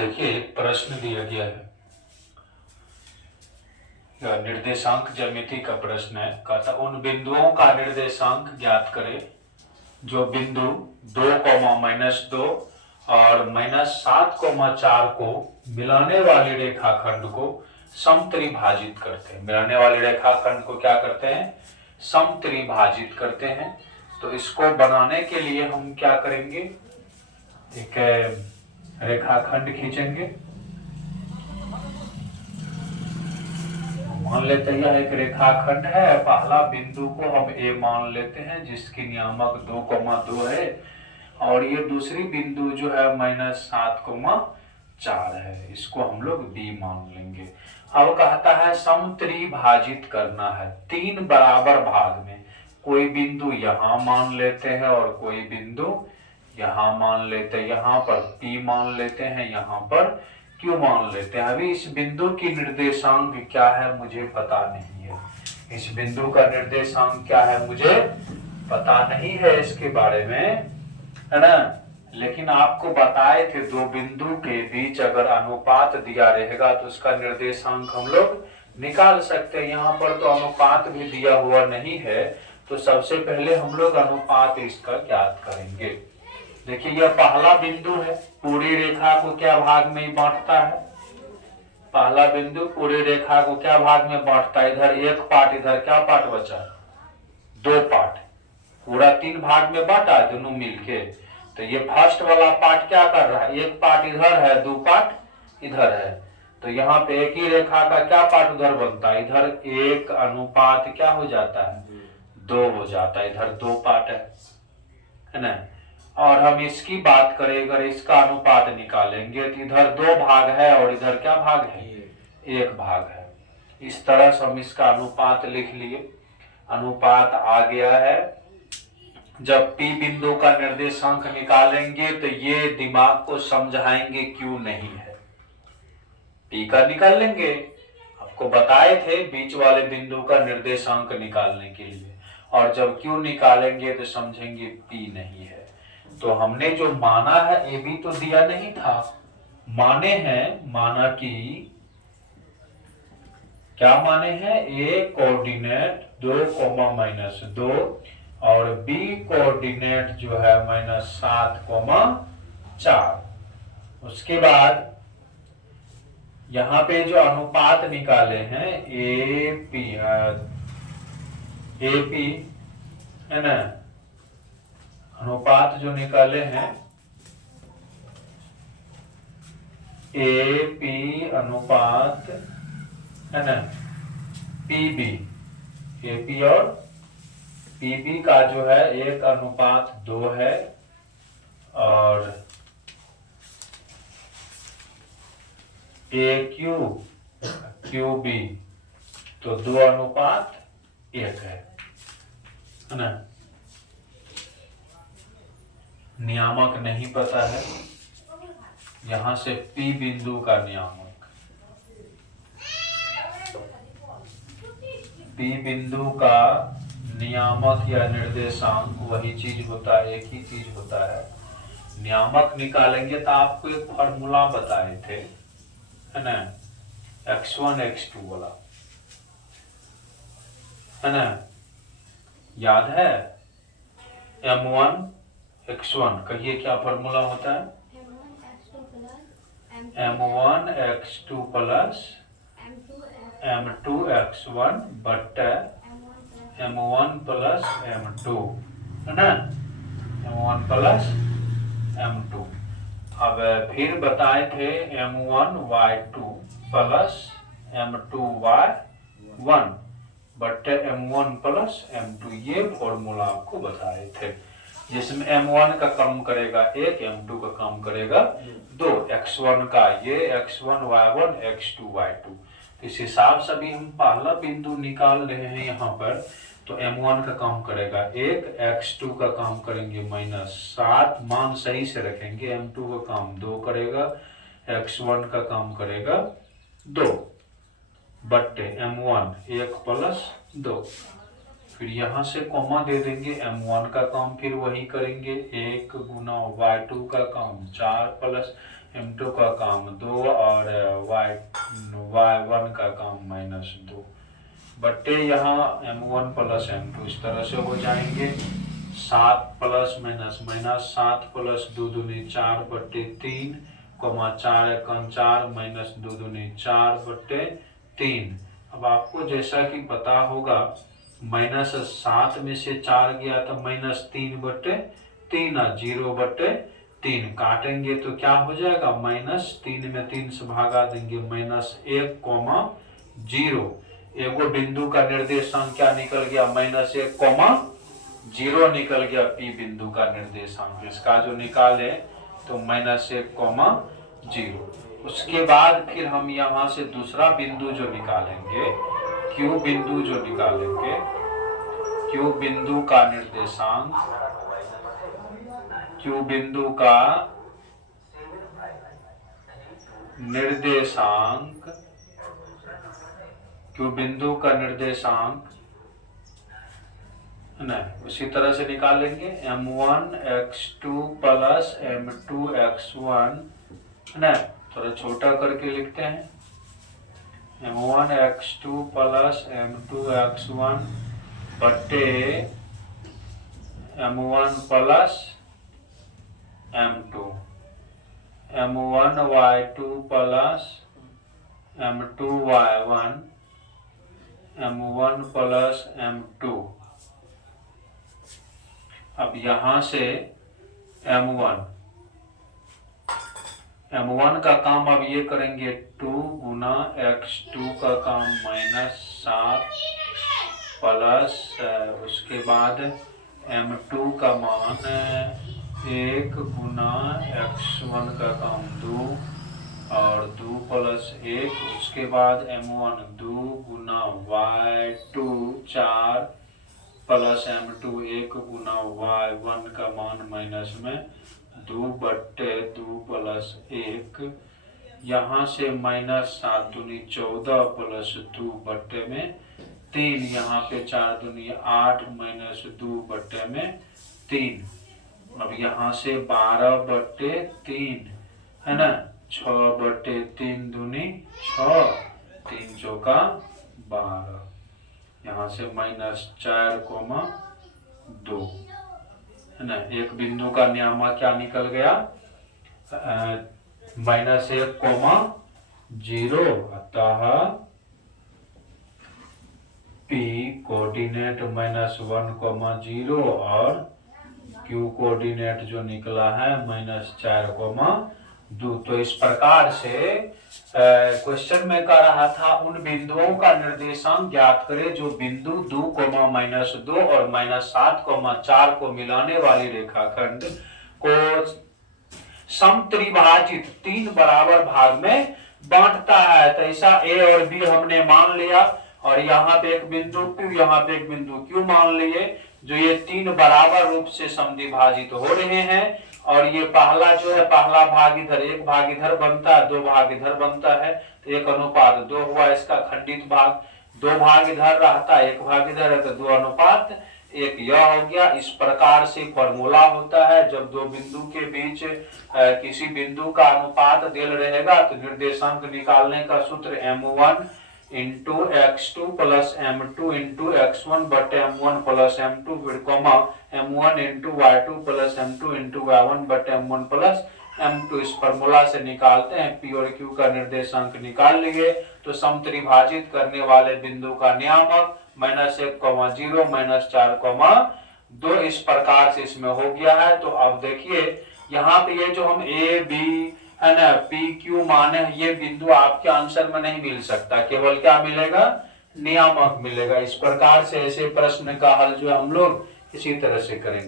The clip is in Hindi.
देखिए एक प्रश्न दिया गया है, निर्देशांक ज्यामिति का प्रश्न है। कहता उन बिंदुओं का निर्देशांक ज्ञात करें जो बिंदु 2, -2 और -7, 4 को मिलाने वाली रेखाखंड को समत्रिभाजित करते हैं। मिलाने वाली रेखाखंड को क्या करते हैं? समत्रिभाजित करते हैं। तो इसको बनाने के लिए हम क्या करेंगे? एक रेखाखंड खींचेंगे। मान लेते हैं यह एक रेखाखंड है। पहला बिंदु को हम ए मान लेते हैं जिसकी नियामक 2, 2 है, और ये दूसरी बिंदु जो है -7, 4 है, इसको हम लोग बी मान लेंगे। अब कहता है समत्रिभाजित करना है 3 बराबर भाग में। कोई बिंदु यहाँ मान लेते हैं और कोई बिंदु यहाँ मान लेते हैं। यहाँ पर P मान लेते हैं, यहाँ पर Q मान लेते हैं। अभी इस बिंदु की निर्देशांक क्या है मुझे पता नहीं है। इस बिंदु का निर्देशांक क्या है मुझे पता नहीं है इसके बारे में, है ना। लेकिन आपको बताए थे दो बिंदु के बीच अगर अनुपात दिया रहेगा तो उसका निर्देशांक हम लोग निकाल सकते हैं। यहाँ पर तो अनुपात भी दिया हुआ नहीं है, तो सबसे पहले हम लोग अनुपात इसका ज्ञात करेंगे। देखिए यह पहला बिंदु है, पूरी रेखा को क्या भाग में बांटता है? पहला बिंदु पूरी रेखा को क्या भाग में बांटता है? इधर एक पार्ट, इधर क्या पार्ट बचा? 2 पार्ट। पूरा 3 भाग में बांटा है दोनों मिलके। तो ये फर्स्ट वाला पार्ट क्या कर रहा है? एक पार्ट इधर है, 2 पार्ट इधर है। तो यहाँ पे एक ही रेखा का क्या पार्ट उधर बनता है? इधर 1 अनुपात क्या हो जाता है? 2 हो जाता है। इधर 2 पार्ट है ना। और हम इसकी बात करें, अगर इसका अनुपात निकालेंगे तो इधर 2 भाग है और इधर क्या भाग है? 1 भाग है। इस तरह से हम इसका अनुपात लिख लिए। अनुपात आ गया है। जब P बिंदु का निर्देशांक निकालेंगे तो ये दिमाग को समझाएंगे क्यों नहीं है। P का निकाल लेंगे, आपको बताए थे बीच वाले बिंदु का निर्देशांक निकालने के लिए, और जब Q निकालेंगे तो समझेंगे P नहीं है। तो हमने जो माना है ये भी तो दिया नहीं था, माने हैं, माना कि क्या माने हैं? A कोऑर्डिनेट 2, -2 और B कोऑर्डिनेट जो है -7, 4। उसके बाद यहाँ पे जो अनुपात निकाले हैं AP है ना, अनुपात जो निकाले हैं AP अनुपात है ना PB, AP और PB का जो है 1:2 है, और AQ QB तो 2:1 है ना। नियामक नहीं पता है, यहां से P बिंदु का नियामक, P बिंदु का नियामक या निर्देशांक वही चीज होता है, एक ही चीज होता है। नियामक निकालेंगे तो आपको एक फॉर्मूला बताए थे, है ना, x1 x2 वाला, है ना, याद है? m1 x1, कहिए क्या फॉर्मूला होता है? m1 x2 plus m2 x1 बट्टा m1 प्लस m2, है ना, m1 प्लस m2। अब फिर बताए थे m1 y2 plus m2 y1 बट्टे m1 प्लस m2, ये फॉर्मूला आपको बताए थे, जिसमें m1 का काम करेगा 1, m2 का काम करेगा 2, x1 का ये x1 y1 x2 y2। इस हिसाब से भी हम पहला बिंदु निकाल रहे हैं यहाँ पर, तो m1 का काम करेगा 1, x2 का काम करेंगे -7, मान सही से रखेंगे, m2 का काम 2 करेगा, x1 का काम करेगा 2 बट्टे m1 1 प्लस 2। फिर यहाँ से कॉमा दे देंगे, m1 का काम फिर वही करेंगे 1 गुना y2 का काम 4 प्लस m2 का काम 2 और y1 का काम -2 बट्टे यहाँ m1 प्लस m2 इस तरह से हो जाएंगे। 7 प्लस माइनस माइनस 7 प्लस 2 दूनी 4 बट्टे 3 4 एकम 4 माइनस 2 दूनी 4 बट्टे 3। अब आपको जैसा कि पता होगा -7 में से 4 गया तो -3 बट्टे 3 और 0 बट्टे 3 काटेंगे तो क्या हो जाएगा -3 में 3 से भागा देंगे -1, 0। एगो बिंदु का निर्देशांक क्या निकल गया -1, 0 निकल गया P बिंदु का निर्देशांक। इसका जो निकाले तो -1, 0। उसके बाद फिर हम यहाँ से दूसरा बिंदु जो निकालेंगे Q बिंदु जो निकालेंगे, Q बिंदु का निर्देशांक, Q बिंदु का निर्देशांक, Q बिंदु का निर्देशांक नहीं उसी तरह से निकालेंगे m1 x2 plus m2 x1 ना, थोड़ा छोटा करके लिखते हैं m1 x2 plus m2 x1 बट्टे m1 plus m2, m1 y2 plus m2 y1, m1 plus m2। अब यहां से m1 का काम अब ये करेंगे 2 गुना x2 का काम -7 प्लस उसके बाद m2 का मान 1 गुना x1 का काम 2 और 2 प्लस 1, उसके बाद m1 2 गुना y2 4 प्लस m2 1 गुना y1 का मान माइनस में 2 बट्टे 2 प्लस 1, यहाँ से -7 दूनी 14 प्लस 2 बट्टे में 3, यहाँ पे 4 दूनी 8 माइनस 2 बट्टे में 3। अब यहाँ से 12 बट्टे 3 है ना, 6 बट्टे 3 दूनी 6, 3 चौका 12, यहाँ से -4, 2 है ना। एक बिंदु का नियामक क्या निकल गया -1, 0, अतः P कोऑर्डिनेट -1, 0 और Q कोऑर्डिनेट जो निकला है -4, 2। तो इस प्रकार से क्वेश्चन में कह रहा था उन बिंदुओं का निर्देशांक ज्ञात करें जो बिंदु 2, -2 और -7, 4 को मिलाने वाली रेखाखंड को समत्रिभाजित 3 बराबर भाग में बांटता है। तो ऐसा A और B हमने मान लिया और यहाँ पे एक बिंदु Q, यहाँ पे एक बिंदु Q मान लिए, जो ये 3 बराबर रूप से समद्विभाजित हो रहे हैं। और ये पहला जो है, पहला भाग इधर, 1 भाग इधर बनता है, 2 भाग इधर बनता है, तो 1:2 हुआ इसका खंडित भाग। 2 भाग इधर रहता है, 1 भाग इधर है, तो 2:1 यह हो गया। इस प्रकार से फॉर्मूला होता है जब दो बिंदु के बीच किसी बिंदु का अनुपात दिल रहेगा तो निर्देशांक निकालने का सूत्र m1 into x2 plus m2 into x1 बटे m1 प्लस m2 फिर comma m1 into y2 plus m2 into y1 बटे m1 प्लस m2। इस फॉर्मूला से निकालते हैं p और q का निर्देशांक निकाल लिए तो समत्रिभाजित करने वाले बिंदु का नियामक -1, 0, -4, 2 इस प्रकार से इसमें हो गया है। तो अब देखिए यहाँ पे ये जो हम a b है ना p q माने ये बिंदु आपके आंसर में नहीं मिल सकता, केवल क्या मिलेगा, नियामक मिलेगा। इस प्रकार से ऐसे प्रश्न का हल जो हम लोग इसी तरह से करेंगे।